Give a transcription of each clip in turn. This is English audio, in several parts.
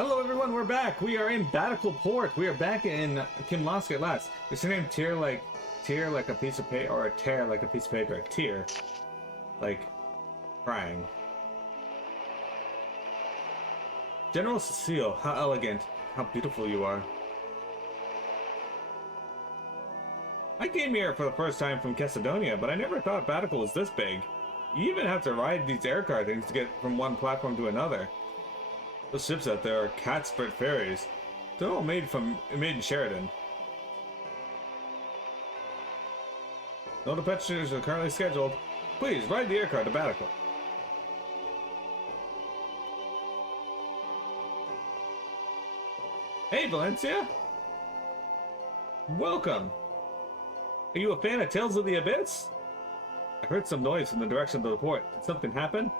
Hello everyone, we're back. We are in Baticul Port. We are back in Kimlosk at last. Is her name tear like a piece of paper, or a tear like a piece of paper? Tear, like crying. General Cecile, how elegant, how beautiful you are. I came here for the first time from Macedonia, but I never thought Baticul was this big. You even have to ride these aircar things to get from one platform to another. Those ships out there are cat-split ferries. They're all made in Sheridan. No departures are currently scheduled. Please ride the aircar to Baticul. Hey, Valencia! Welcome! Are you a fan of Tales of the Abyss? I heard some noise from the direction of the port. Did something happen?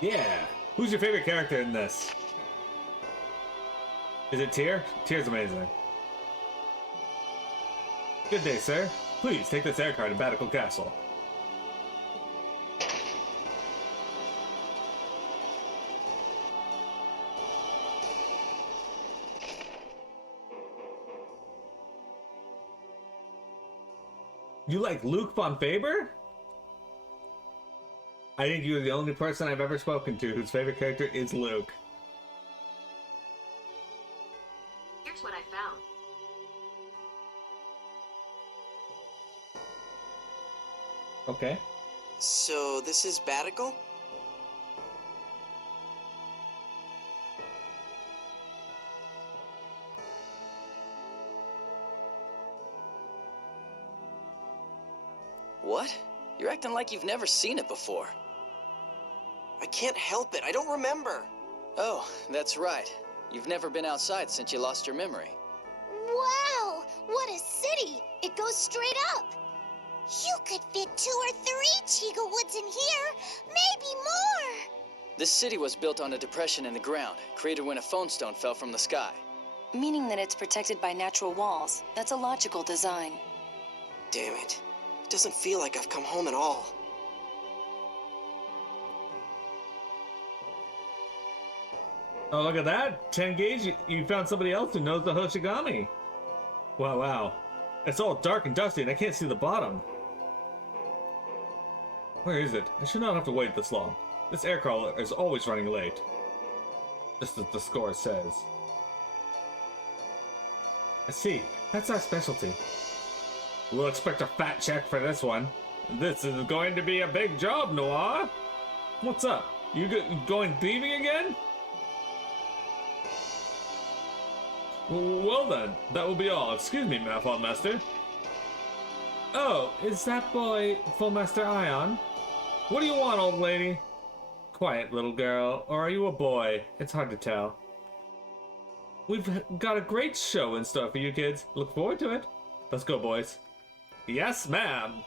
Yeah! Who's your favorite character in this? Is it Tyr? Tyr's amazing. Good day, sir. Please take this aircar to Baticul Castle. You like Luke von Faber? I think you're the only person I've ever spoken to whose favorite character is Luke. Here's what I found. Okay. So this is Baticul? What? You're acting like you've never seen it before. I can't help it. I don't remember. Oh, that's right. You've never been outside since you lost your memory. Wow! What a city! It goes straight up! You could fit 2 or 3 Chiga Woods in here! Maybe more! This city was built on a depression in the ground, created when a phone stone fell from the sky. Meaning that it's protected by natural walls. That's a logical design. Damn it. It doesn't feel like I've come home at all. Oh, look at that! 10 gauge, you found somebody else who knows the Hoshigami. Wow, wow. It's all dark and dusty and I can't see the bottom. Where is it? I should not have to wait this long. This air crawler is always running late. Just as the score says. I see. That's our specialty. We'll expect a fat check for this one. This is going to be a big job, Noir. What's up? You going thieving again? Well then, that will be all. Excuse me, Master. Oh, is that boy Fullmaster Ion? What do you want, old lady? Quiet, little girl. Or are you a boy? It's hard to tell. We've got a great show in store for you kids. Look forward to it. Let's go, boys. Yes, ma'am.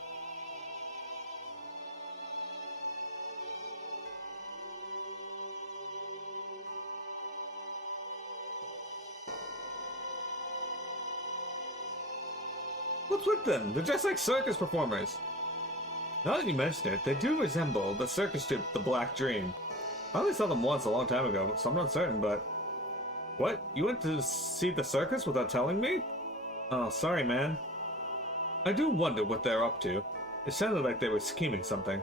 What's with them? They're just like circus performers. Now that you mention it, they do resemble the circus troupe, The Black Dream. I only saw them once a long time ago, so I'm not certain, but... What? You went to see the circus without telling me? Oh, sorry, man. I do wonder what they're up to. It sounded like they were scheming something.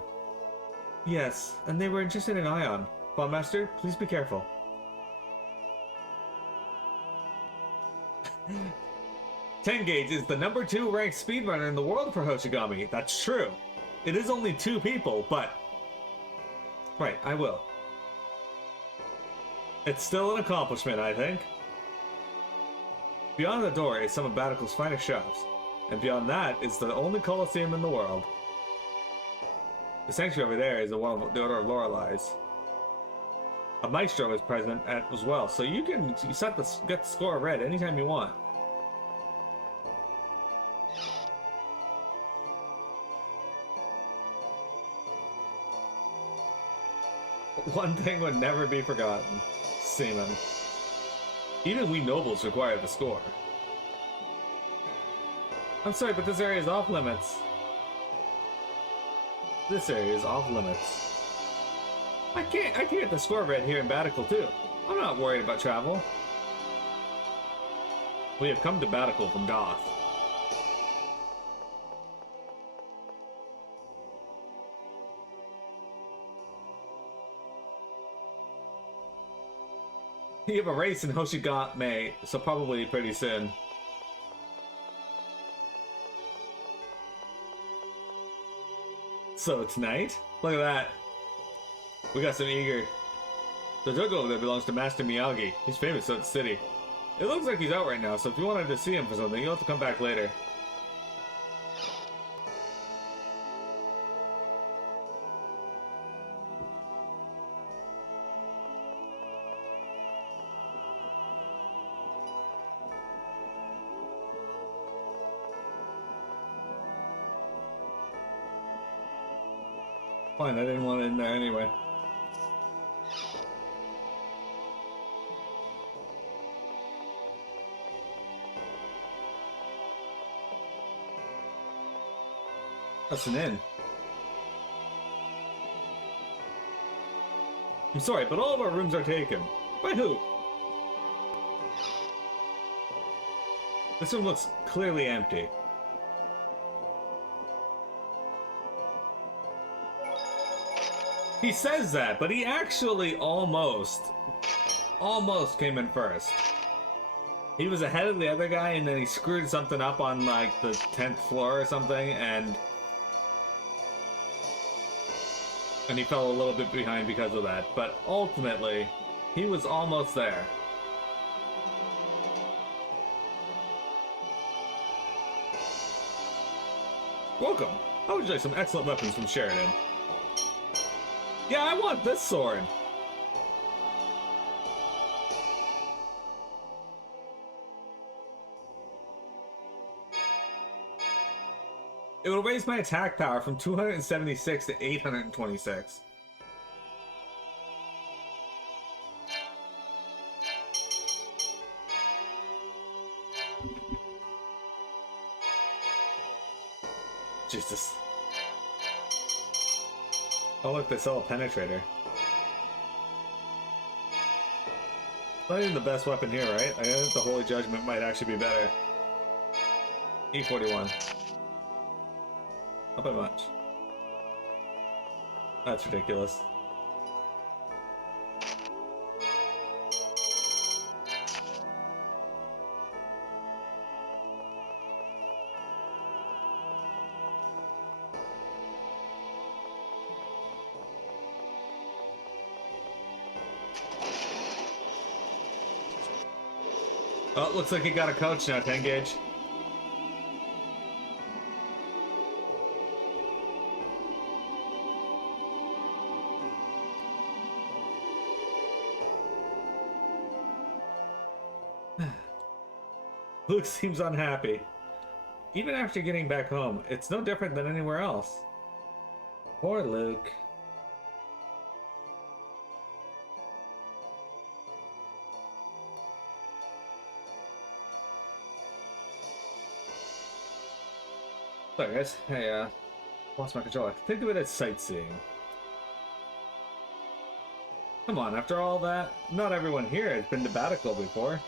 Yes, and they were interested in Ion. Bondmaster, please be careful. 10 Gauge is the #2 ranked speedrunner in the world for Hoshigami. That's true. It is only 2 people, but... Right, I will. It's still an accomplishment, I think. Beyond the door is some of Baticul's finest shops, and beyond that is the only Colosseum in the world. The sanctuary over there is the one of the Order of Loreley's. A maestro is present as well, so you can get the score read anytime you want. One thing would never be forgotten. Seaman. Even we nobles require the score. I'm sorry, but this area is off limits. This area is off limits. I can get the score read here in Baticul too. I'm not worried about travel. We have come to Baticul from Goth. You have a race in Hoshigame, so probably pretty soon. So tonight? Look at that. We got some eager. The jungle over there belongs to Master Miyagi. He's famous at the city. It looks like he's out right now, so if you wanted to see him for something, you'll have to come back later. Fine, I didn't want it in there anyway. That's an inn. I'm sorry, but all of our rooms are taken. By who? This room looks clearly empty. He says that, but he actually almost came in first. He was ahead of the other guy, and then he screwed something up on, like, the 10th floor or something, and he fell a little bit behind because of that. But ultimately, he was almost there. Welcome. I would like some excellent weapons from Sheridan. Yeah, I want this sword. It will raise my attack power from 276 to 826. Jesus. Oh look, they sell a penetrator. Not even the best weapon here, right? I think the Holy Judgment might actually be better. E41. Not by much. That's ridiculous. Oh, looks like he got a coach now, 10 gauge. Luke seems unhappy. Even after getting back home, it's no different than anywhere else. Poor Luke. Sorry guys, hey, lost my controller. Think of it as sightseeing. Come on, after all that, not everyone here has been to Baticul before.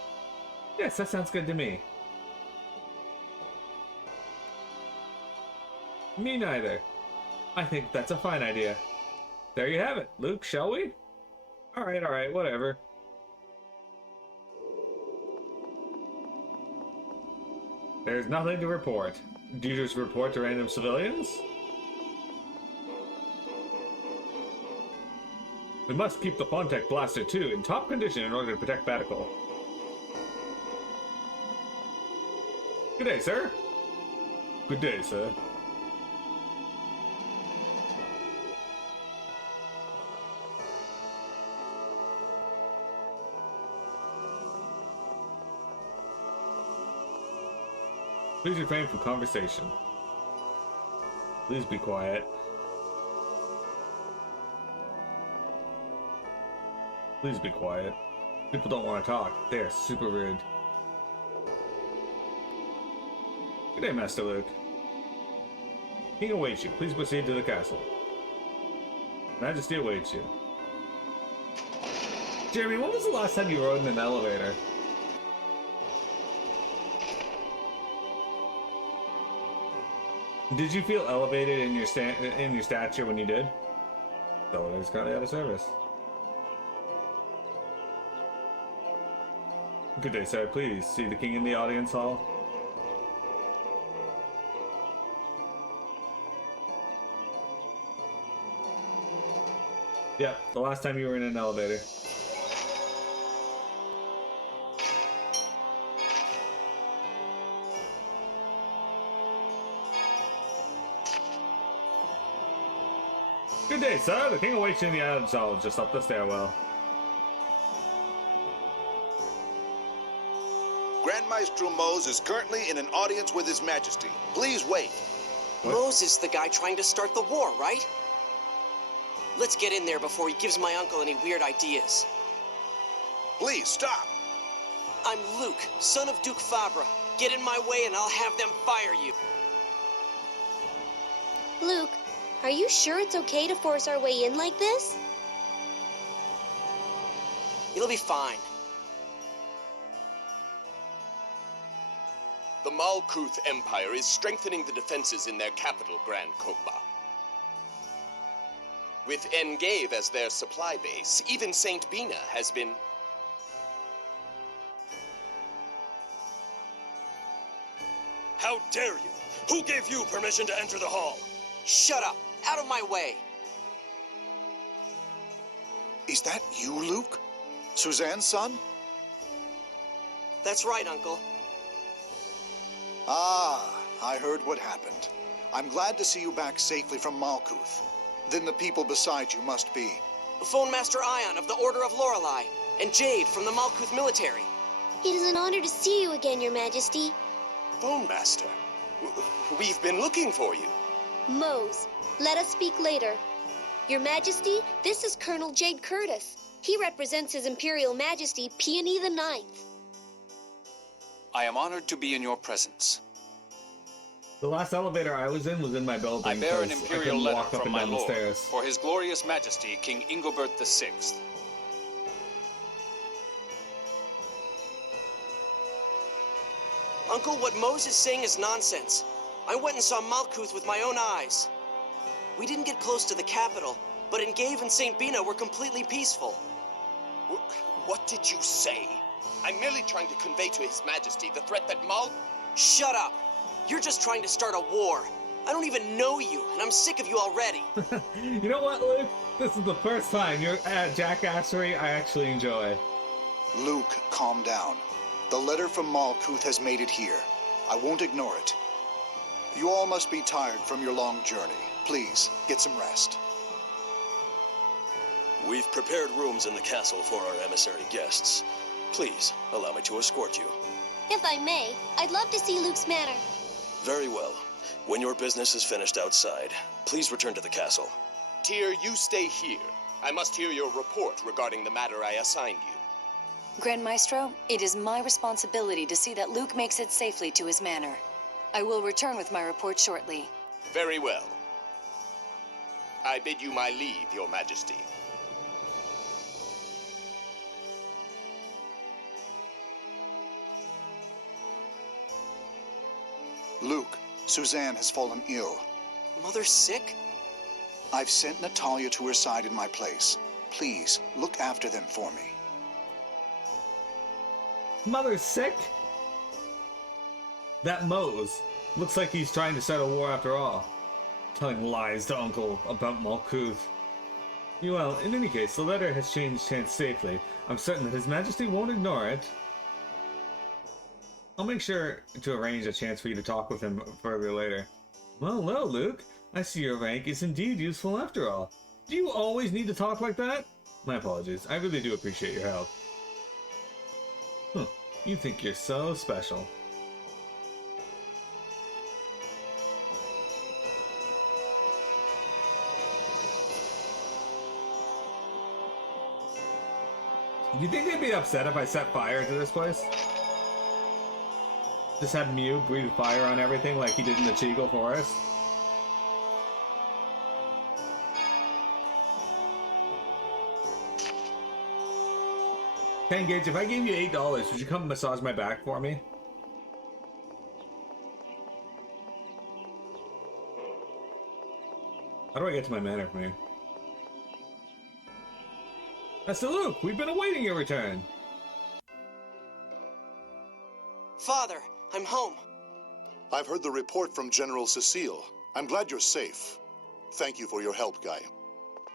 Yes, that sounds good to me. Me neither. I think that's a fine idea. There you have it, Luke, shall we? Alright, whatever. There's nothing to report. Do you just report to random civilians? We must keep the Fontech Blaster 2 in top condition in order to protect Baticul. Good day, sir. Good day, sir. Please refrain from conversation. Please be quiet. Please be quiet. People don't want to talk. They are super rude. Good day, Master Luke. King awaits you. Please proceed to the castle. Majesty awaits you. Jeremy, when was the last time you rode in an elevator? Did you feel elevated in your stature when you did? The elevator's currently out of service. Good day, sir. Please see the king in the audience hall. Yep, the last time you were in an elevator. Good day, sir. The king awaits you in the audience hall, just up the stairwell. Grand Maestro Mose is currently in an audience with His Majesty. Please wait. What? Mose is the guy trying to start the war, right? Let's get in there before he gives my uncle any weird ideas. Please stop. I'm Luke, son of Duke Fabra. Get in my way and I'll have them fire you. Luke, are you sure it's okay to force our way in like this? It'll be fine. The Malkuth Empire is strengthening the defenses in their capital, Grand Kogba. With Engave as their supply base, even Saint Bina has been... How dare you? Who gave you permission to enter the hall? Shut up! Out of my way! Is that you, Luke? Suzanne's son? That's right, Uncle. Ah, I heard what happened. I'm glad to see you back safely from Malkuth. Then the people beside you must be... Phone Master Ion of the Order of Lorelei, and Jade from the Malkuth military. It is an honor to see you again, Your Majesty. Bone Master, we've been looking for you. Mose, let us speak later. Your Majesty, this is Colonel Jade Curtis. He represents His Imperial Majesty, Peony the Ninth. I am honored to be in your presence. The last elevator I was in my building. I bear an 'cause I imperial couldn't letter walk up from and my down the lord stairs. for His Glorious Majesty, King Ingobert VI. Uncle, what Mose is saying is nonsense. I went and saw Malkuth with my own eyes. We didn't get close to the capital, but Engave and St. Bina were completely peaceful. What did you say? I'm merely trying to convey to His Majesty the threat that Shut up! You're just trying to start a war. I don't even know you, and I'm sick of you already. You know what, Luke? This is the first time you're at jackassery I actually enjoy. Luke, calm down. The letter from Malkuth has made it here. I won't ignore it. You all must be tired from your long journey. Please, get some rest. We've prepared rooms in the castle for our emissary guests. Please, allow me to escort you. If I may, I'd love to see Luke's manor. Very well. When your business is finished outside, please return to the castle. Tyr, you stay here. I must hear your report regarding the matter I assigned you. Grand Maestro, it is my responsibility to see that Luke makes it safely to his manor. I will return with my report shortly. Very well. I bid you my leave, Your Majesty. Luke, Suzanne has fallen ill. Mother's sick? I've sent Natalia to her side in my place. Please, look after them for me. Mother's sick? That Mose looks like he's trying to start a war after all. Telling lies to Uncle about Malkuth. Well, in any case, the letter has changed hands safely. I'm certain that His Majesty won't ignore it. I'll make sure to arrange a chance for you to talk with him further later. Well, hello, Luke. I see your rank is indeed useful after all. Do you always need to talk like that? My apologies. I really do appreciate your help. You think you're so special. Do you think they'd be upset if I set fire to this place? Just have Mew breathe fire on everything like he did in the Cheagle Forest? Hey, Gage, if I gave you $8, would you come massage my back for me? How do I get to my manor from here? Master Luke, we've been awaiting your return. Father, I'm home. I've heard the report from General Cecile. I'm glad you're safe. Thank you for your help, Guy.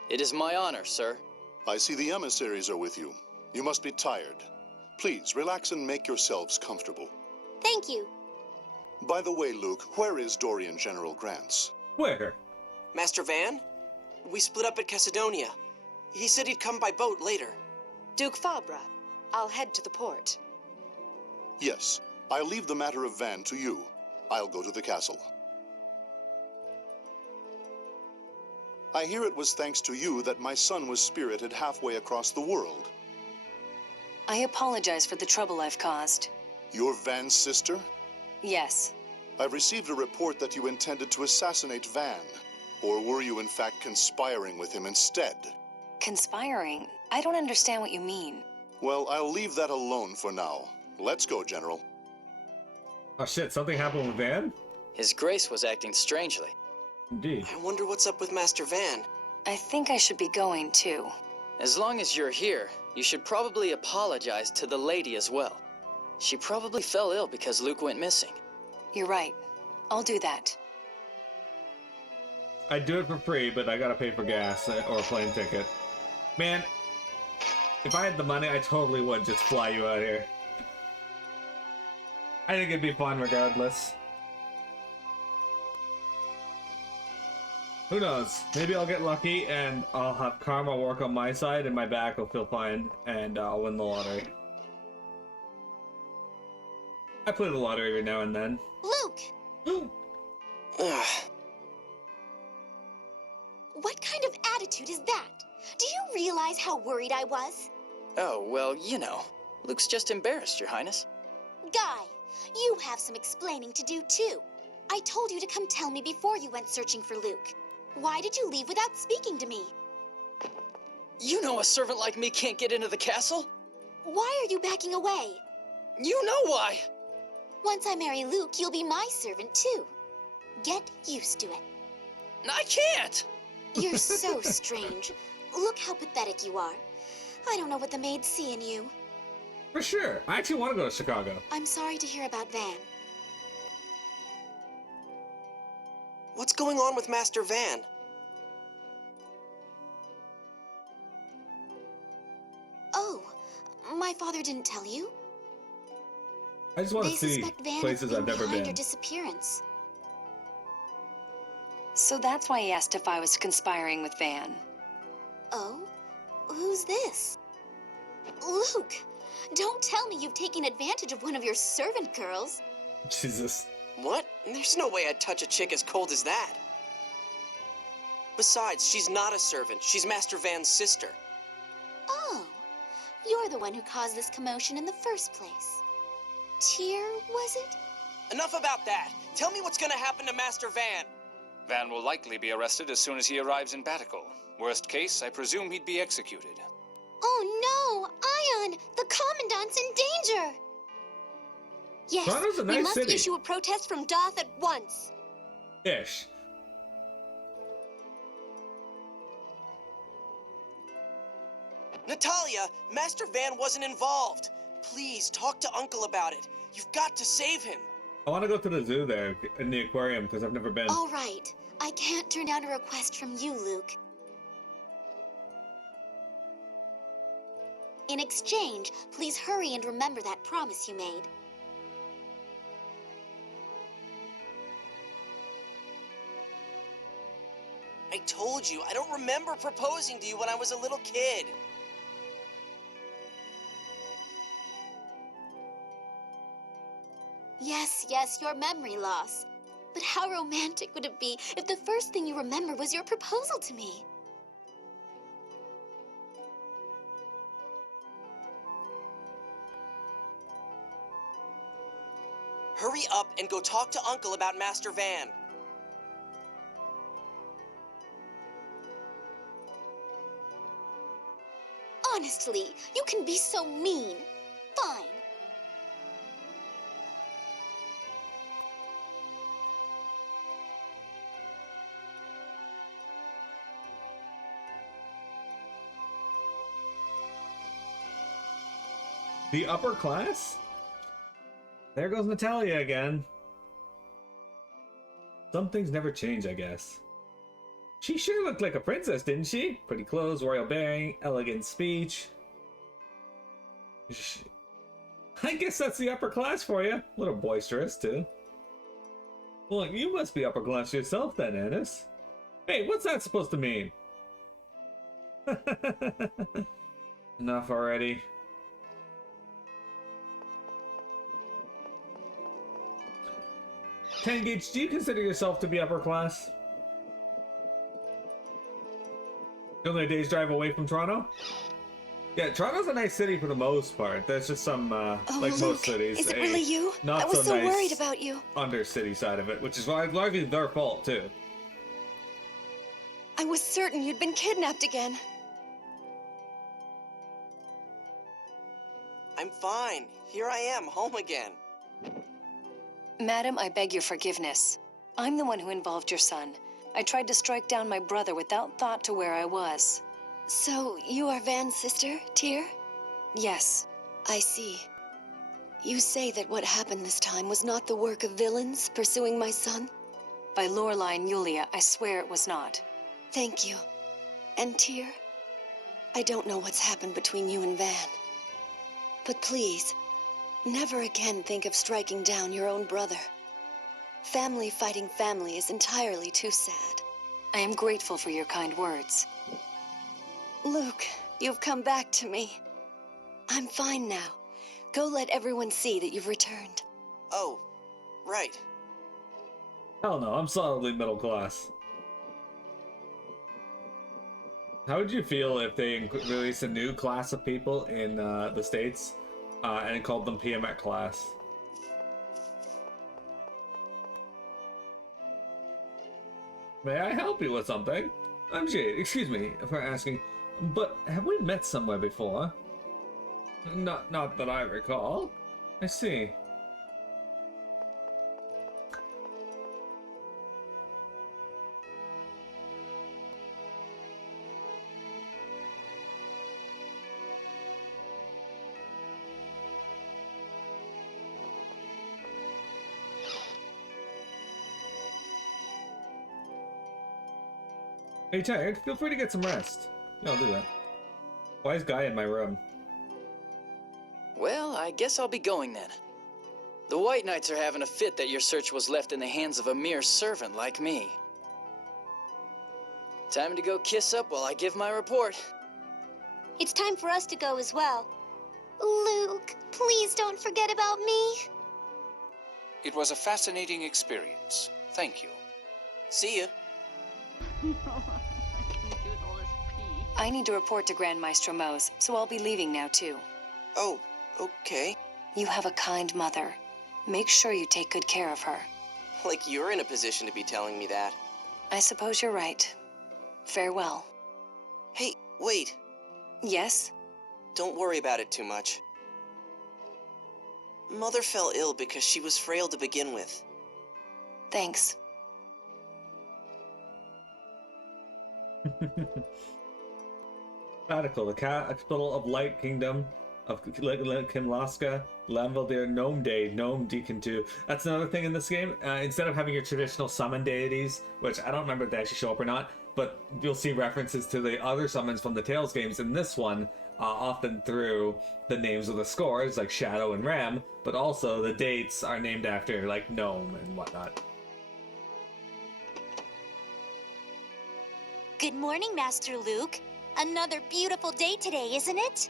It is my honor, sir. I see the emissaries are with you. You must be tired. Please, relax and make yourselves comfortable. Thank you. By the way, Luke, where is Dorian General Grants? Where? Master Van? We split up at Cassidonia. He said he'd come by boat later. Duke Fabra, I'll head to the port. Yes, I'll leave the matter of Van to you. I'll go to the castle. I hear it was thanks to you that my son was spirited halfway across the world. I apologize for the trouble I've caused. You're Van's sister? Yes. I've received a report that you intended to assassinate Van. Or were you in fact conspiring with him instead? Conspiring? I don't understand what you mean. Well, I'll leave that alone for now. Let's go, General. Oh shit, something happened with Van? His Grace was acting strangely. Indeed. I wonder what's up with Master Van. I think I should be going too. As long as you're here, you should probably apologize to the lady as well. She probably fell ill because Luke went missing. You're right. I'll do that. I'd do it for free, but I gotta pay for gas or a plane ticket. Man, if I had the money, I totally would just fly you out here. I think it'd be fun regardless. Who knows? Maybe I'll get lucky and I'll have karma work on my side and my back will feel fine and I'll win the lottery. I play the lottery every now and then. Luke! Ugh. What kind of attitude is that? Do you realize how worried I was? Oh, well, you know. Luke's just embarrassed, Your Highness. Guy, you have some explaining to do too. I told you to come tell me before you went searching for Luke. Why did you leave without speaking to me? You know a servant like me can't get into the castle? Why are you backing away? You know why! Once I marry Luke, you'll be my servant too. Get used to it. I can't! You're so strange. Look how pathetic you are. I don't know what the maids see in you. For sure. I actually want to go to Chicago. I'm sorry to hear about Van. What's going on with Master Van? Oh, my father didn't tell you? I just want They to see suspect Van places of I've being never behind been. your disappearance. So that's why he asked if I was conspiring with Van. Oh? Who's this? Luke! Don't tell me you've taken advantage of one of your servant girls. Jesus. What? There's no way I'd touch a chick as cold as that. Besides, she's not a servant. She's Master Van's sister. Oh, you're the one who caused this commotion in the first place. Tyr, was it? Enough about that. Tell me what's gonna happen to Master Van. Van will likely be arrested as soon as he arrives in Baticul. Worst case, I presume he'd be executed. Oh no! Ion! The Commandant's in danger! Yes, Toronto's a we nice must city. issue a protest from Doth at once. Ish. Natalia, Master Van wasn't involved. Please, talk to Uncle about it. You've got to save him. I want to go to the zoo there, in the aquarium, because I've never been. All right. I can't turn down a request from you, Luke. In exchange, please hurry and remember that promise you made. I told you, I don't remember proposing to you when I was a little kid. Yes, your memory loss. But how romantic would it be if the first thing you remember was your proposal to me? Hurry up and go talk to Uncle about Master Van. Honestly, you can be so mean. Fine. The upper class? There goes Natalia again. Some things never change, I guess. She sure looked like a princess, didn't she? Pretty clothes, royal bearing, elegant speech. I guess that's the upper class for you. A little boisterous, too. Well, you must be upper class yourself then, Annis. Hey, what's that supposed to mean? Enough already. Tangage, do you consider yourself to be upper class? You're only a day's drive away from Toronto? Yeah, Toronto's a nice city for the most part. There's just some, like Luke, most cities, is it really you? not I was so nice worried about you. undercity side of it, which is largely their fault too. I was certain you'd been kidnapped again. I'm fine. Here I am, home again. Madam, I beg your forgiveness. I'm the one who involved your son. I tried to strike down my brother without thought to where I was. So, you are Van's sister, Tyr? Yes, I see. You say that what happened this time was not the work of villains pursuing my son? By Lorelei and Yulia, I swear it was not. Thank you. And Tyr, I don't know what's happened between you and Van. But please, never again think of striking down your own brother. Family fighting family is entirely too sad. I am grateful for your kind words. Luke, you've come back to me. I'm fine now. Go let everyone see that you've returned. Oh, right. Hell no, I'm solidly middle class. How would you feel if they released a new class of people in the States and called them PMX class? May I help you with something? I'm Jade, excuse me for asking, but have we met somewhere before? Not that I recall. I see. Are you tired? Feel free to get some rest. Yeah, I'll do that. Why is Guy in my room? Well, I guess I'll be going then. The White Knights are having a fit that your search was left in the hands of a mere servant like me. Time to go kiss up while I give my report. It's time for us to go as well. Luke, please don't forget about me. It was a fascinating experience. Thank you. See ya. I need to report to Grand Maestro Mose, so I'll be leaving now too. Oh, okay. You have a kind mother. Make sure you take good care of her. Like you're in a position to be telling me that. I suppose you're right. Farewell. Hey, wait. Yes? Don't worry about it too much. Mother fell ill because she was frail to begin with. Thanks. Baticul, the capital of Light Kingdom of Kimlaska, Lamvaldir, Gnome Day, Gnome Deacon 2. That's another thing in this game. Instead of having your traditional summon deities, which I don't remember if they actually show up or not, but you'll see references to the other summons from the Tales games in this one, often through the names of the scores, like Shadow and Ram, but also the dates are named after, like, Gnome and whatnot. Good morning, Master Luke. Another beautiful day today, isn't it?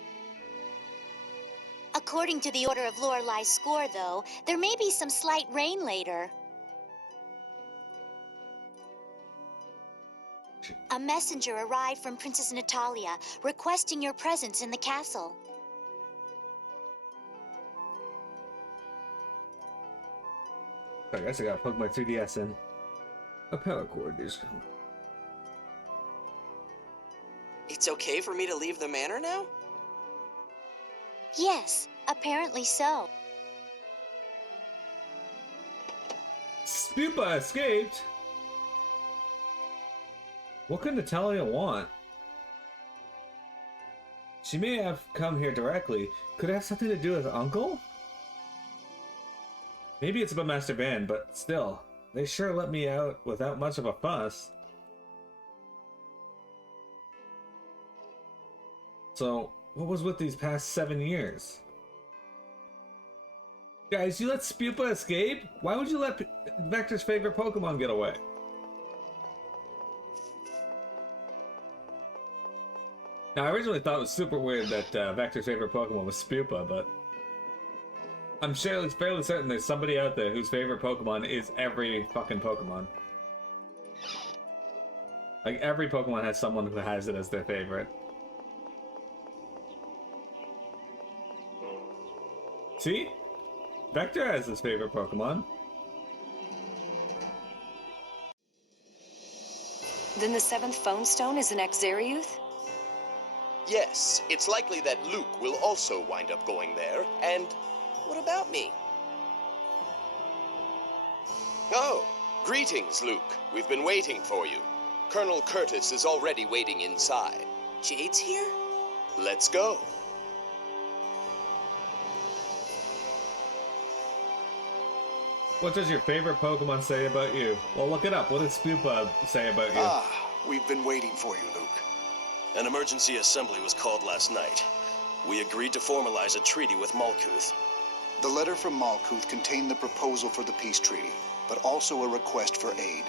According to the order of Lorelei's score, though, there may be some slight rain later. A messenger arrived from Princess Natalia, requesting your presence in the castle. I guess I gotta plug my 3DS in. A power cord is. It's okay for me to leave the manor now? Yes, apparently so. Spupa escaped? What can Natalia want? She may have come here directly. Could it have something to do with Uncle? Maybe it's about Master Van, but still, they sure let me out without much of a fuss. So, what was with these past 7 years? Guys, you let Spupa escape? Why would you let Vector's favorite Pokemon get away? Now, I originally thought it was super weird that Vector's favorite Pokemon was Spupa, but I'm sure it's fairly certain there's somebody out there whose favorite Pokemon is every fucking Pokemon. Like, every Pokemon has someone who has it as their favorite. See? Vector has his favorite Pokemon. Then the 7th phone stone is an Exariuth? Yes, it's likely that Luke will also wind up going there, and what about me? Oh, greetings, Luke. We've been waiting for you. Colonel Curtis is already waiting inside. Jade's here? Let's go. What does your favorite Pokemon say about you? Well, look it up. What does Spupa say about you? Ah, we've been waiting for you, Luke. An emergency assembly was called last night. We agreed to formalize a treaty with Malkuth. The letter from Malkuth contained the proposal for the peace treaty, but also a request for aid.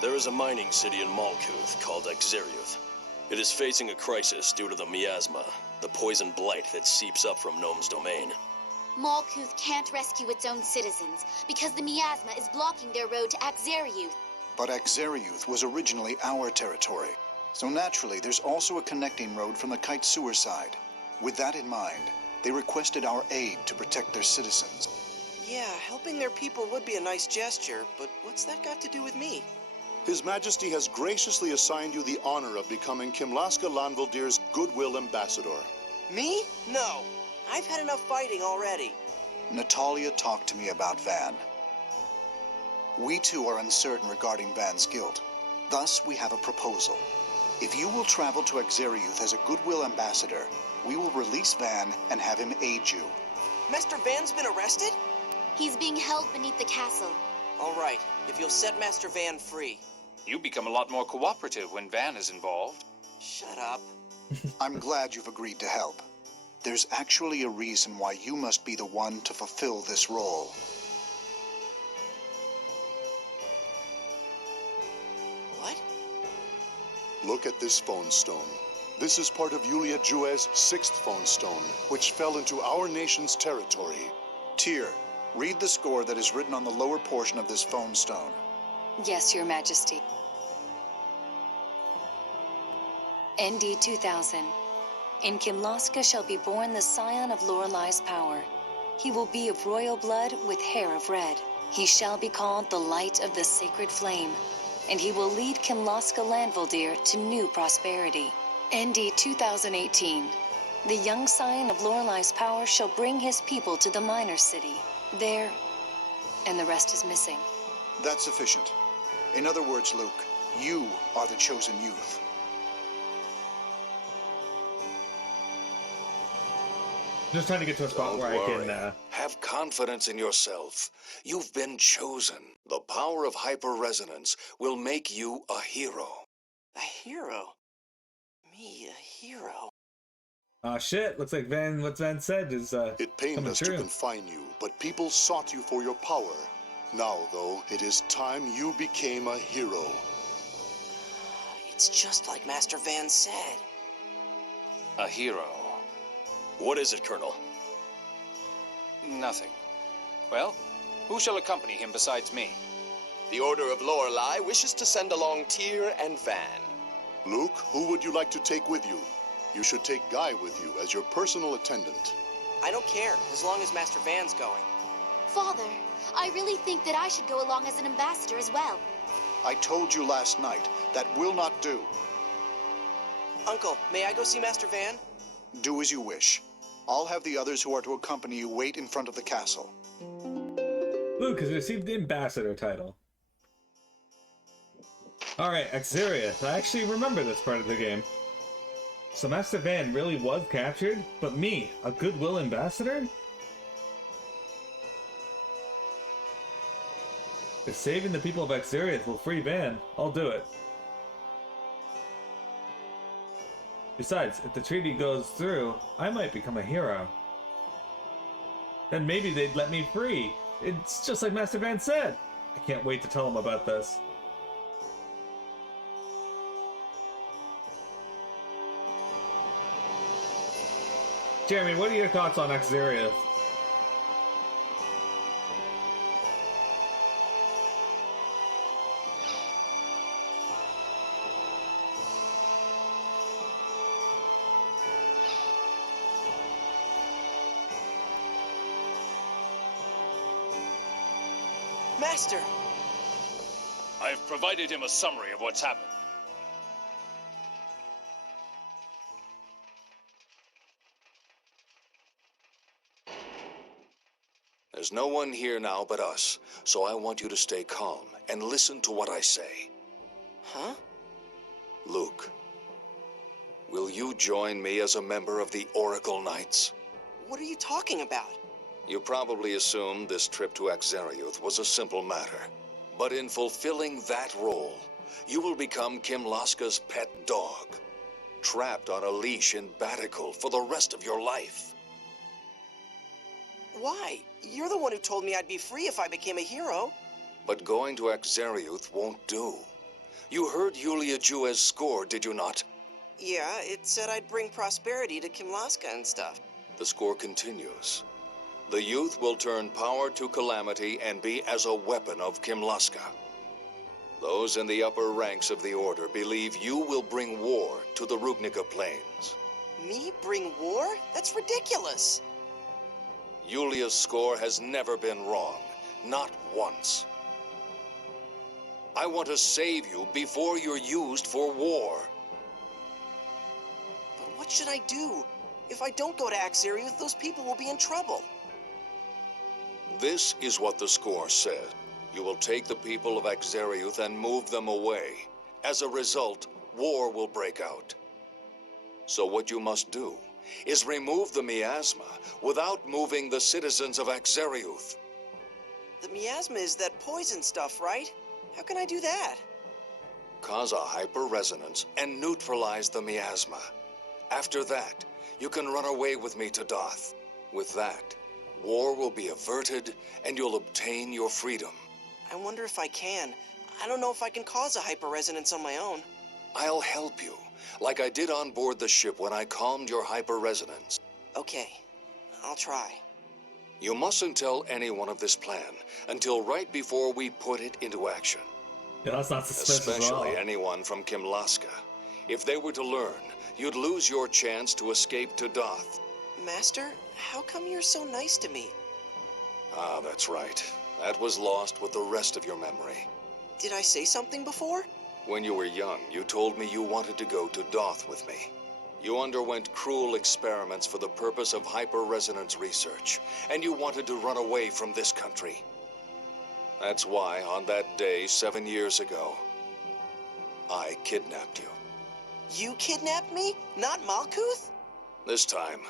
There is a mining city in Malkuth called Exariuth. It is facing a crisis due to the miasma, the poison blight that seeps up from Gnome's domain. Malkuth can't rescue its own citizens because the miasma is blocking their road to Exariuth. But Exariuth was originally our territory, so naturally there's also a connecting road from the Kite Sewer side. With that in mind, they requested our aid to protect their citizens. Yeah, helping their people would be a nice gesture, but what's that got to do with me? His Majesty has graciously assigned you the honor of becoming Kimlaska Lanvaldir's Goodwill Ambassador. Me? No. I've had enough fighting already. Natalia talked to me about Van. We too are uncertain regarding Van's guilt. Thus, we have a proposal. If you will travel to Exariuth as a Goodwill Ambassador, we will release Van and have him aid you. Master Van's been arrested? He's being held beneath the castle. All right, if you'll set Master Van free. You become a lot more cooperative when Van is involved. Shut up. I'm glad you've agreed to help. There's actually a reason why you must be the one to fulfill this role. What? Look at this phone stone. This is part of Yulia Jue's 6th phone stone, which fell into our nation's territory. Tyr, read the score that is written on the lower portion of this phone stone. Yes, Your Majesty. ND 2000. In Kimlaska shall be born the scion of Lorelai's power. He will be of royal blood with hair of red. He shall be called the light of the sacred flame, and he will lead Kimlaska Lanvaldir to new prosperity. ND 2018. The young scion of Lorelai's power shall bring his people to the minor city. There, and the rest is missing. That's sufficient. In other words, Luke, you are the chosen youth. Just trying to get to a spot where I can, Have confidence in yourself. You've been chosen. The power of hyper-resonance will make you a hero. A hero? Me, a hero? shit. Looks like what Van said is, It pained coming us true. to confine you, but people sought you for your power. Now, though, it is time you became a hero. It's just like Master Van said. A hero. What is it, Colonel? Nothing. Well, who shall accompany him besides me? The Order of Lorelei wishes to send along Tyr and Van. Luke, who would you like to take with you? You should take Guy with you as your personal attendant. I don't care, as long as Master Van's going. Father, I really think that I should go along as an ambassador as well. I told you last night, that will not do. Uncle, may I go see Master Van? Do as you wish. I'll have the others who are to accompany you wait in front of the castle. Luke has received the ambassador title. Alright, Exarius. I actually remember this part of the game. So Master Van really was captured, but me, a Goodwill ambassador? If saving the people of Exarius will free Van, I'll do it. Besides, if the treaty goes through, I might become a hero. Then maybe they'd let me free. It's just like Master Van said. I can't wait to tell him about this. Jeremy, what are your thoughts on Exarius? Master! I've provided him a summary of what's happened. There's no one here now but us, so I want you to stay calm and listen to what I say. Huh? Luke, will you join me as a member of the Oracle Knights? What are you talking about? You probably assumed this trip to Exariuth was a simple matter. But in fulfilling that role, you will become Kimlaska's pet dog, trapped on a leash in Baticul for the rest of your life. Why? You're the one who told me I'd be free if I became a hero. But going to Exariuth won't do. You heard Yulia Juez's score, did you not? Yeah, it said I'd bring prosperity to Kimlaska and stuff. The score continues. The youth will turn power to calamity and be as a weapon of Kimlaska. Those in the upper ranks of the Order believe you will bring war to the Rugnica Plains. Me bring war? That's ridiculous. Yulia's score has never been wrong, not once. I want to save you before you're used for war. But what should I do? If I don't go to Exariuth, those people will be in trouble. This is what the score said. You will take the people of Exariuth and move them away. As a result, war will break out. So what you must do is remove the miasma without moving the citizens of Exariuth. The miasma is that poison stuff, right? How can I do that? Cause a hyper-resonance and neutralize the miasma. After that, you can run away with me to Doth. With that, war will be averted and you'll obtain your freedom. I wonder if I can. I don't know if I can cause a hyper-resonance on my own. I'll help you, like I did on board the ship when I calmed your hyper-resonance. Okay, I'll try. You mustn't tell anyone of this plan until right before we put it into action. Yeah, that's not suspicious at all. Especially anyone from Kimlaska. If they were to learn, you'd lose your chance to escape to Doth. Master, how come you're so nice to me? Ah, that's right. That was lost with the rest of your memory. Did I say something before? When you were young, you told me you wanted to go to Doth with me. You underwent cruel experiments for the purpose of hyper-resonance research, and you wanted to run away from this country. That's why, on that day 7 years ago, I kidnapped you. You kidnapped me? Not Malkuth? This time,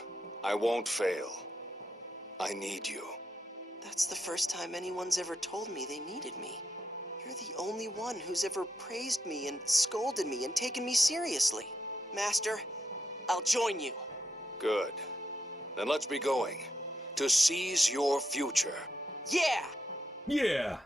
I won't fail. I need you. That's the first time anyone's ever told me they needed me. You're the only one who's ever praised me and scolded me and taken me seriously. Master, I'll join you. Good. Then let's be going. To seize your future. Yeah! Yeah!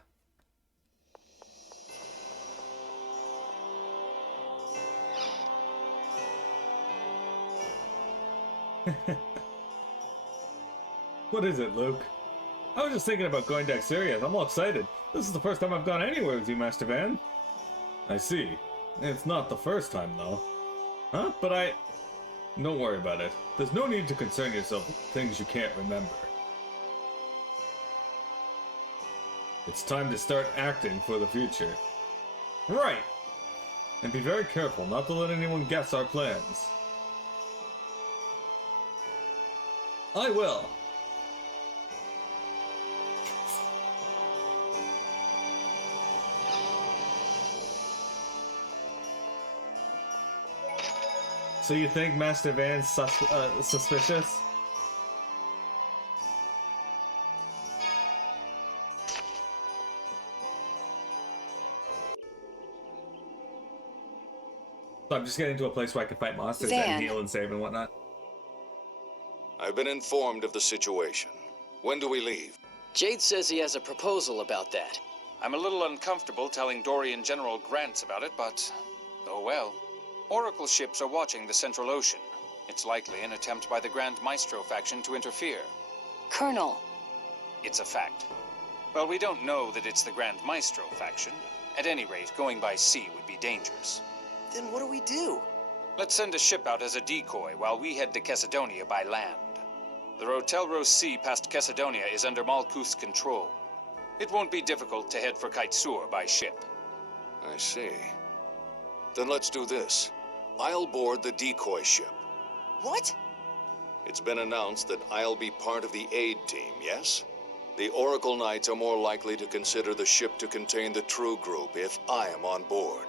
What is it, Luke? I was just thinking about going to Exariuth. I'm all excited. This is the first time I've gone anywhere with you, Master Van. I see. It's not the first time, though. Huh? But Don't worry about it. There's no need to concern yourself with things you can't remember. It's time to start acting for the future. Right! And be very careful not to let anyone guess our plans. I will. So you think Master Van's suspicious? So I'm just getting to a place where I can fight monsters and heal and save and whatnot. I've been informed of the situation. When do we leave? Jade says he has a proposal about that. I'm a little uncomfortable telling Dorian General Grants about it, but oh well. Oracle ships are watching the Central Ocean. It's likely an attempt by the Grand Maestro faction to interfere. Colonel. It's a fact. Well, we don't know that it's the Grand Maestro faction. At any rate, going by sea would be dangerous. Then what do we do? Let's send a ship out as a decoy while we head to Kessadonia by land. The Rotelro Sea past Kessadonia is under Malkuth's control. It won't be difficult to head for Kaitsur by ship. I see. Then let's do this. I'll board the decoy ship. What? It's been announced that I'll be part of the aid team, yes? The Oracle Knights are more likely to consider the ship to contain the true group if I am on board.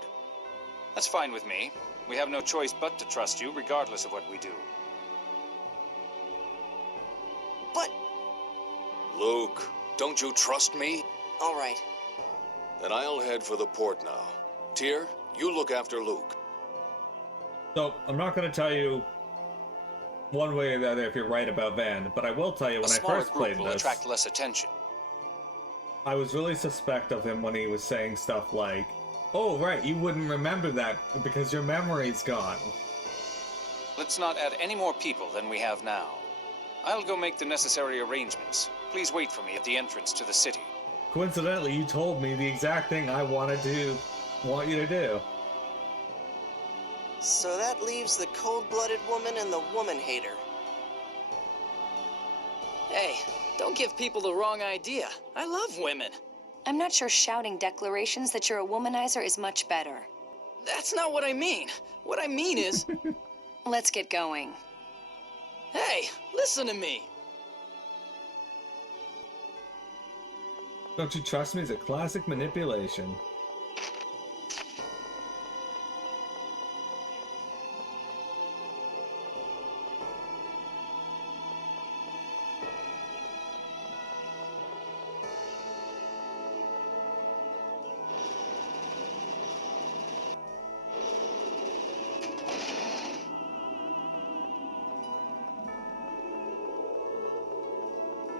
That's fine with me. We have no choice but to trust you, regardless of what we do. But... Luke, don't you trust me? All right. Then I'll head for the port now. Tyr, you look after Luke. So, I'm not going to tell you one way or the other if you're right about Van, but I will tell you when I first played will this, attract less attention. I was really suspect of him when he was saying stuff like, oh, right, you wouldn't remember that because your memory's gone. Let's not add any more people than we have now. I'll go make the necessary arrangements. Please wait for me at the entrance to the city. Coincidentally, you told me the exact thing I want you to do. So that leaves the cold-blooded woman and the woman-hater. Hey, don't give people the wrong idea. I love women. I'm not sure shouting declarations that you're a womanizer is much better. That's not what I mean. What I mean is... Let's get going. Hey, listen to me. Don't you trust me? It's a classic manipulation.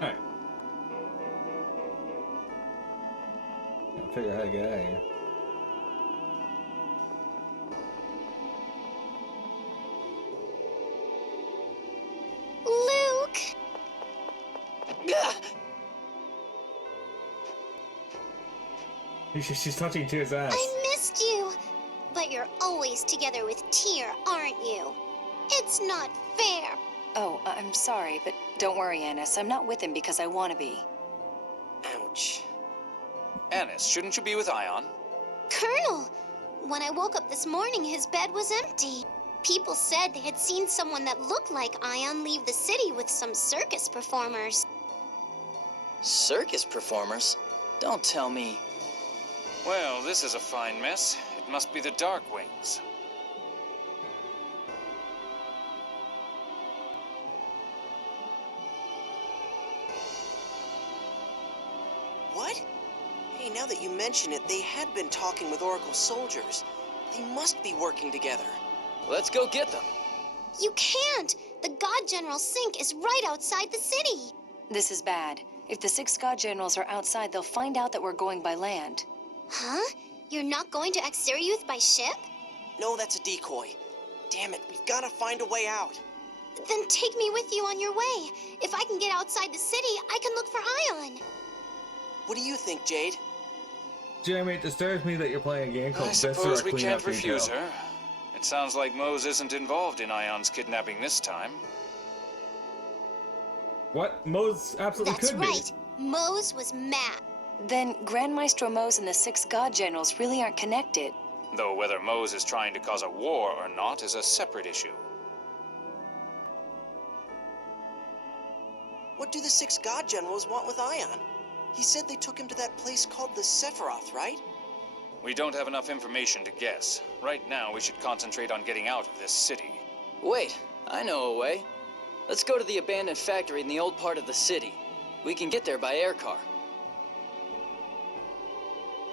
Alright. Gotta figure out how to get out of here. Luke! She's touching Tyr's ass. I missed you! But you're always together with Tyr, aren't you? It's not fair. Oh, I'm sorry, but don't worry, Annis. I'm not with him because I want to be. Ouch. Annis, shouldn't you be with Ion? Colonel! When I woke up this morning, his bed was empty. People said they had seen someone that looked like Ion leave the city with some circus performers. Circus performers? Don't tell me. Well, this is a fine mess. It must be the Dark Wings. What? Hey, now that you mention it, they had been talking with Oracle soldiers. They must be working together. Let's go get them. You can't! The God General Sink is right outside the city. This is bad. If the 6 God Generals are outside, they'll find out that we're going by land. Huh? You're not going to Exeriuth by ship? No, that's a decoy. Damn it, we've got to find a way out. Then take me with you on your way. If I can get outside the city, I can look for Ion. What do you think, Jade? Jeremy, it disturbs me that you're playing a game called I suppose we Cleanup can't refuse Detail. her. It sounds like Mose isn't involved in Ion's kidnapping this time. What? Mose absolutely That's could right. Mose was mad. Then Grand Maestro Mose and the 6 God Generals really aren't connected. Though whether Mose is trying to cause a war or not is a separate issue. What do the 6 God Generals want with Ion? He said they took him to that place called the Sephiroth, right? We don't have enough information to guess. Right now, we should concentrate on getting out of this city. Wait, I know a way. Let's go to the abandoned factory in the old part of the city. We can get there by air car.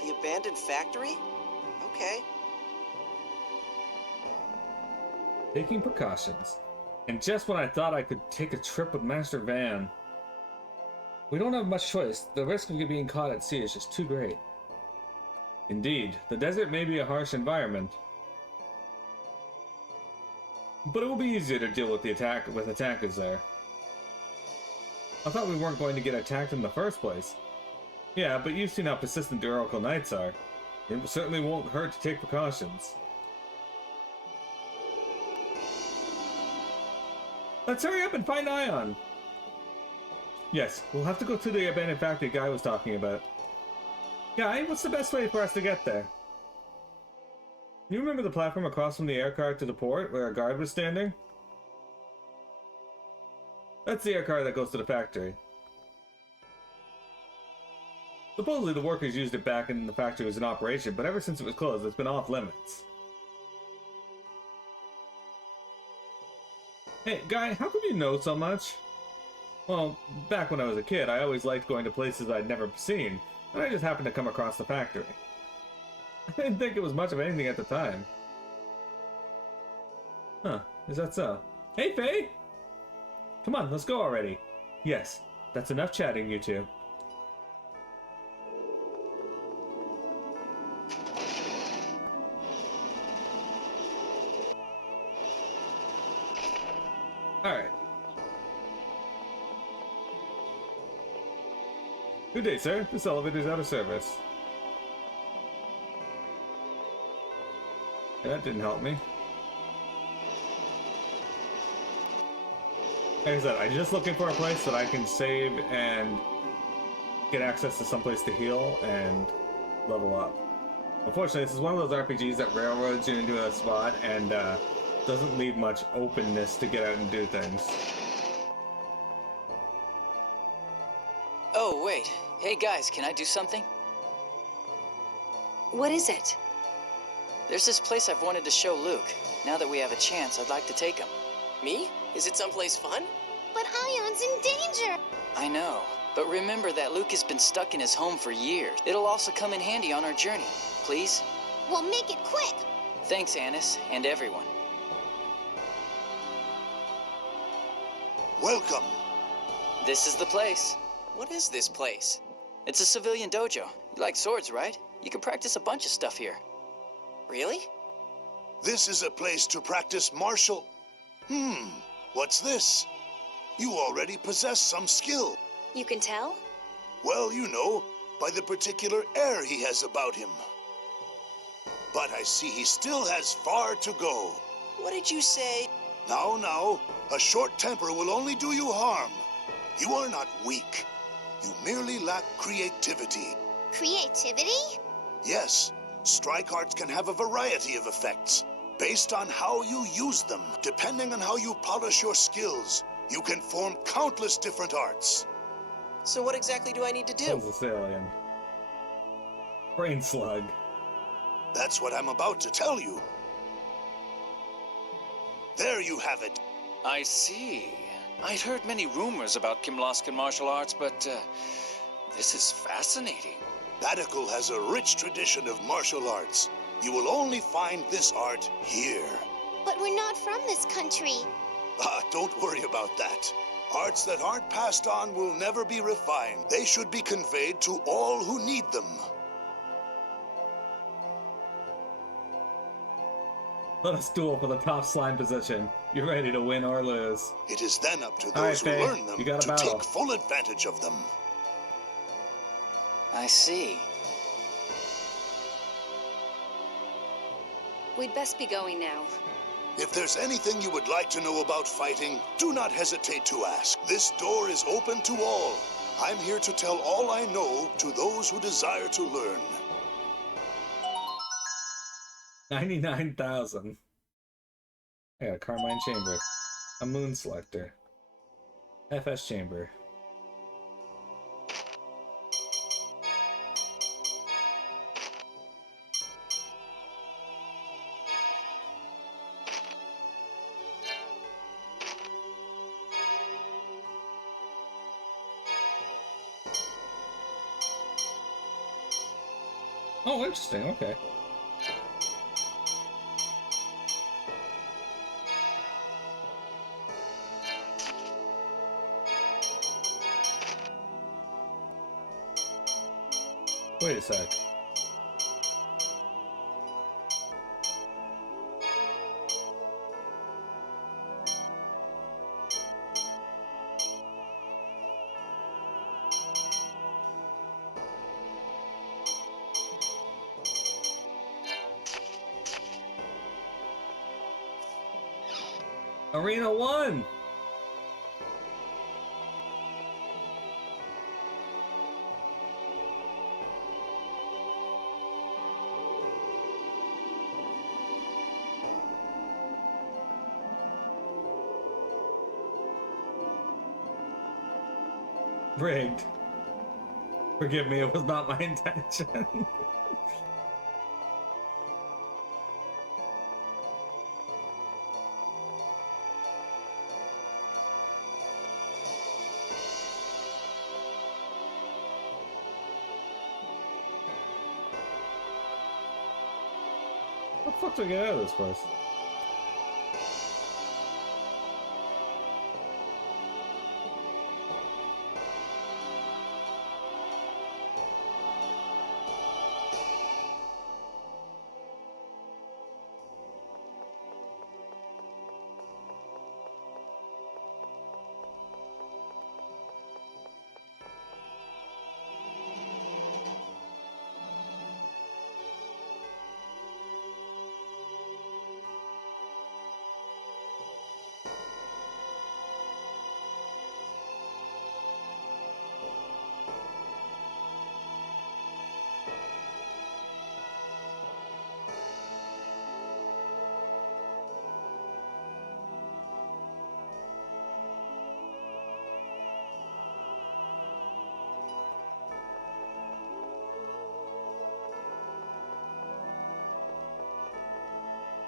The abandoned factory? Okay. Taking precautions. And just when I thought I could take a trip with Master Van. We don't have much choice. The risk of being caught at sea is just too great. Indeed, the desert may be a harsh environment, but it will be easier to deal with attackers there. I thought we weren't going to get attacked in the first place. Yeah, but you've seen how persistent the Oracle Knights are. It certainly won't hurt to take precautions. Let's hurry up and find Ion! Yes, we'll have to go to the abandoned factory Guy was talking about. Guy, what's the best way for us to get there? You remember the platform across from the air car to the port, where a guard was standing? That's the air car that goes to the factory. Supposedly the workers used it back in the factory was in operation, but ever since it was closed, it's been off limits. Hey, Guy, how come you know so much? Well, back when I was a kid, I always liked going to places I'd never seen, and I just happened to come across the factory. I didn't think it was much of anything at the time. Huh, is that so? Hey, Faye! Come on, let's go already. Yes, that's enough chatting, you two. Alright. Good day, sir. This elevator's out of service. Yeah, that didn't help me. Like I said, I'm just looking for a place that I can save and get access to someplace to heal and level up. Unfortunately, this is one of those RPGs that railroads you into a spot and doesn't leave much openness to get out and do things. Oh, wait. Hey, guys, can I do something? What is it? There's this place I've wanted to show Luke. Now that we have a chance, I'd like to take him. Me? Is it someplace fun? But Ion's in danger. I know, but remember that Luke has been stuck in his home for years. It'll also come in handy on our journey. Please? We'll make it quick. Thanks, Annis, and everyone. Welcome. This is the place. What is this place? It's a civilian dojo. You like swords, right? You can practice a bunch of stuff here. Really? This is a place to practice martial... what's this? You already possess some skill. You can tell? Well, you know, by the particular air he has about him. But I see he still has far to go. What did you say? Now, a short temper will only do you harm. You are not weak. You merely lack creativity. Creativity? Yes, strike arts can have a variety of effects, based on how you use them. Depending on how you polish your skills, you can form countless different arts. So what exactly do I need to do? That was a alien. Brain slug. That's what I'm about to tell you. There you have it. I see. I'd heard many rumors about Kimlaskan martial arts, but this is fascinating. Baticul has a rich tradition of martial arts. You will only find this art here. But we're not from this country. Don't worry about that. Arts that aren't passed on will never be refined. They should be conveyed to all who need them. Let us duel for the top slime position. You're ready to win or lose. It is then up to All right, those who Faye, learn them you got a to battle. take full advantage of them. I see. We'd best be going now. If there's anything you would like to know about fighting, do not hesitate to ask. This door is open to all. I'm here to tell all I know to those who desire to learn. 99,000. I got a Carmine Chamber. A Moon Selector. FS Chamber. Oh, interesting, okay. Wait a sec. Arena 1! Rigged. Forgive me, it was not my intention. What the fuck do I get out of this place?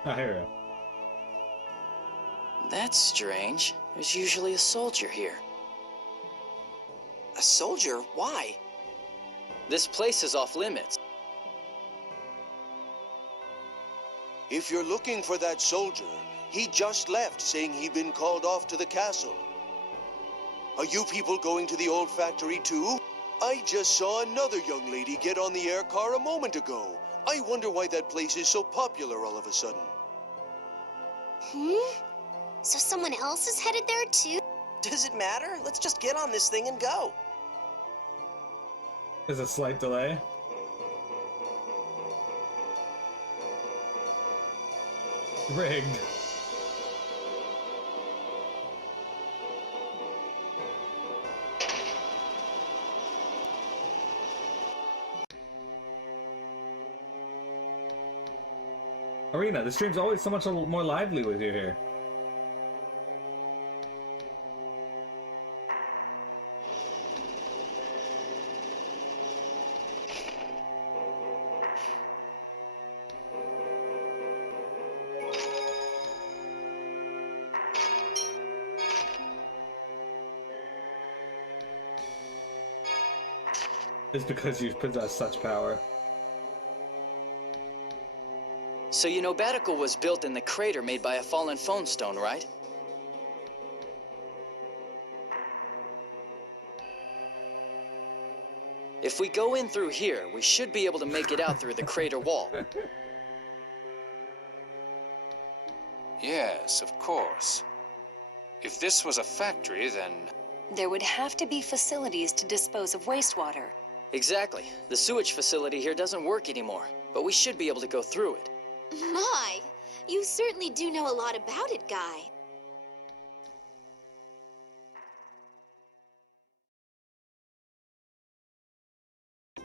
Ah, here we go. That's strange. There's usually a soldier here. A soldier? Why? This place is off limits. If you're looking for that soldier, he just left saying he'd been called off to the castle. Are you people going to the old factory too? I just saw another young lady get on the air car a moment ago. I wonder why that place is so popular all of a sudden. So someone else is headed there too? Does it matter? Let's just get on this thing and go. There's a slight delay. Rigged. Arena, the stream's always so much more lively with you here. It's because you possess such power. So you know Baticul was built in the crater made by a fallen phone stone, right? If we go in through here, we should be able to make it out through the crater wall. Yes, of course. If this was a factory, then... There would have to be facilities to dispose of wastewater. Exactly. The sewage facility here doesn't work anymore, but we should be able to go through it. My, you certainly do know a lot about it, Guy.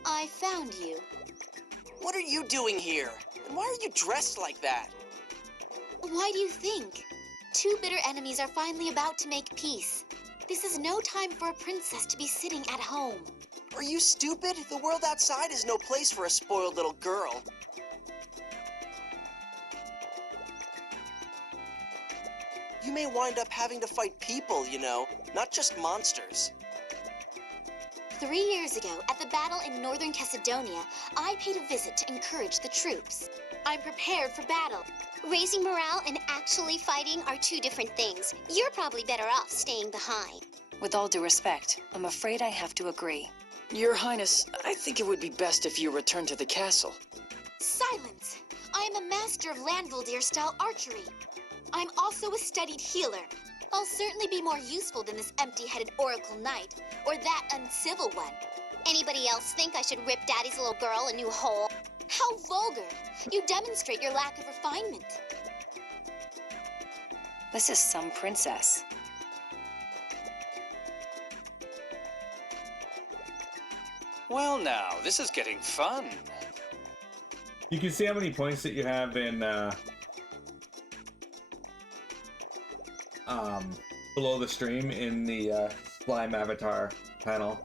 I found you. What are you doing here? And why are you dressed like that? Why do you think? Two bitter enemies are finally about to make peace. This is no time for a princess to be sitting at home. Are you stupid? The world outside is no place for a spoiled little girl. You may wind up having to fight people, you know, not just monsters. 3 years ago, at the battle in northern Macedonia, I paid a visit to encourage the troops. I'm prepared for battle. Raising morale and actually fighting are two different things. You're probably better off staying behind. With all due respect, I'm afraid I have to agree. Your Highness, I think it would be best if you return to the castle. Silence! I am a master of Landvaldir-style archery. I'm also a studied healer. I'll certainly be more useful than this empty-headed Oracle Knight, or that uncivil one. Anybody else think I should rip Daddy's little girl a new hole? How vulgar! You demonstrate your lack of refinement. This is some princess. Well now, this is getting fun. You can see how many points that you have in below the stream in the Slime Avatar panel.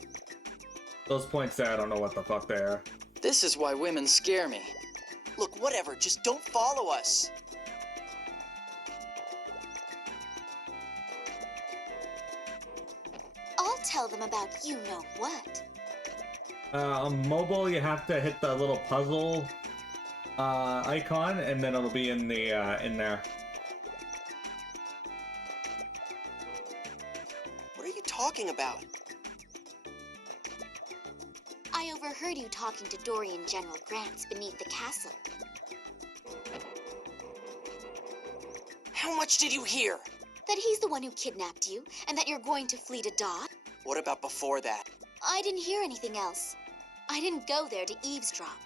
Those points there, I don't know what the fuck they are. This is why women scare me. Look, whatever, just don't follow us. I'll tell them about you-know-what. On mobile, you have to hit the little puzzle icon, and then it'll be in the in there. What are you talking about? I overheard you talking to Dorian General Grants beneath the castle. How much did you hear? That he's the one who kidnapped you, and that you're going to flee to Doth? What about before that? I didn't hear anything else. I didn't go there to eavesdrop.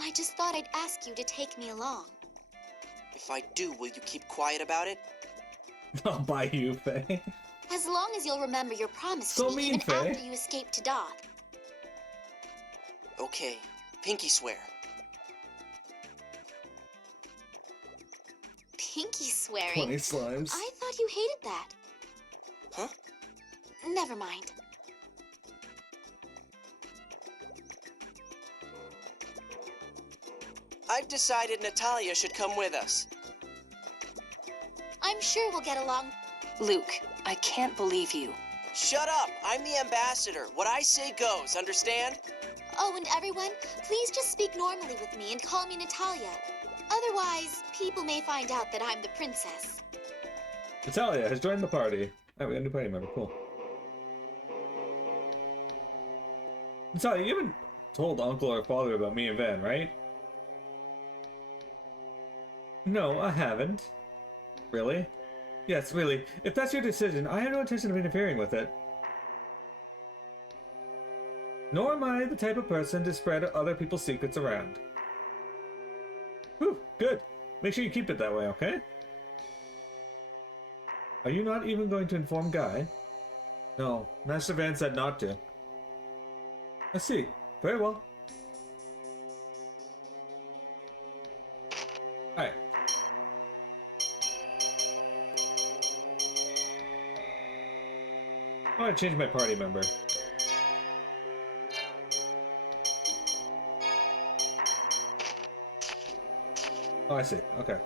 I just thought I'd ask you to take me along. If I do, will you keep quiet about it? I'll buy you, Faye. As long as you'll remember your promise So to me mean, even Faye. after you escape to Doth. Okay, pinky swear. Pinky swearing? 20 slimes. I thought you hated that. Huh? Never mind. I've decided Natalia should come with us. I'm sure we'll get along. Luke, I can't believe you. Shut up! I'm the ambassador. What I say goes, understand? Oh, and everyone, please just speak normally with me and call me Natalia. Otherwise, people may find out that I'm the princess. Natalia has joined the party. Oh, we got a new party member. Cool. Natalia, you haven't told Uncle or Father about me and Van, right? No, I haven't. Really? Yes, really. If that's your decision, I have no intention of interfering with it. Nor am I the type of person to spread other people's secrets around. Whew, good. Make sure you keep it that way, okay? Are you not even going to inform Guy? No, Master Van said not to. I see. Very well. Alright. I want to change my party member. Oh, I see. Okay.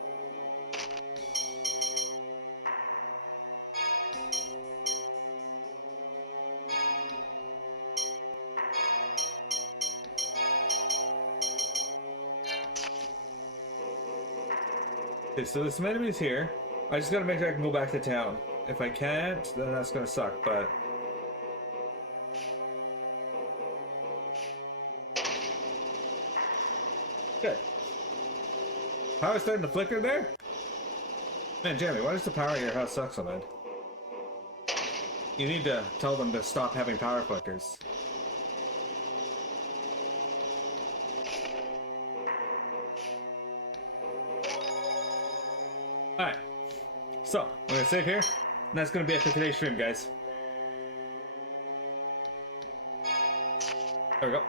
Okay, so there's some enemies here. I just gotta make sure I can go back to town. If I can't, then that's gonna suck, but... Good. Power's starting to flicker there? Man, Jeremy, why does the power at your house suck so bad? You need to tell them to stop having power flickers. Alright. So, I'm gonna save here. And that's gonna be it for today's stream, guys. There we go.